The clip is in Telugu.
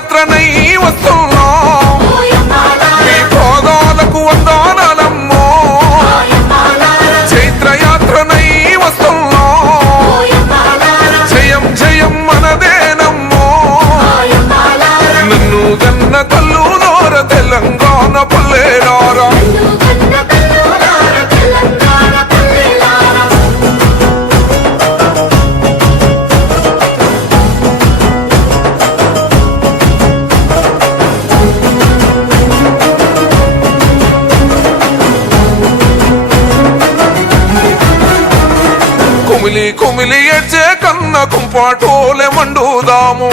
చైత్రయాత్రనై వస్తున్నాం నీ పాదాలకు వందనాలమ్మో చైత్రయాత్రనై వస్తున్నాం జయం జయం మనదేనమ్మో నన్ను గన్న తల్లులోర తెలంగాణ పల్లెలారా కుమిలి కుమిలి ఏడ్చే కన్న కుంపాటోలే మండుదాము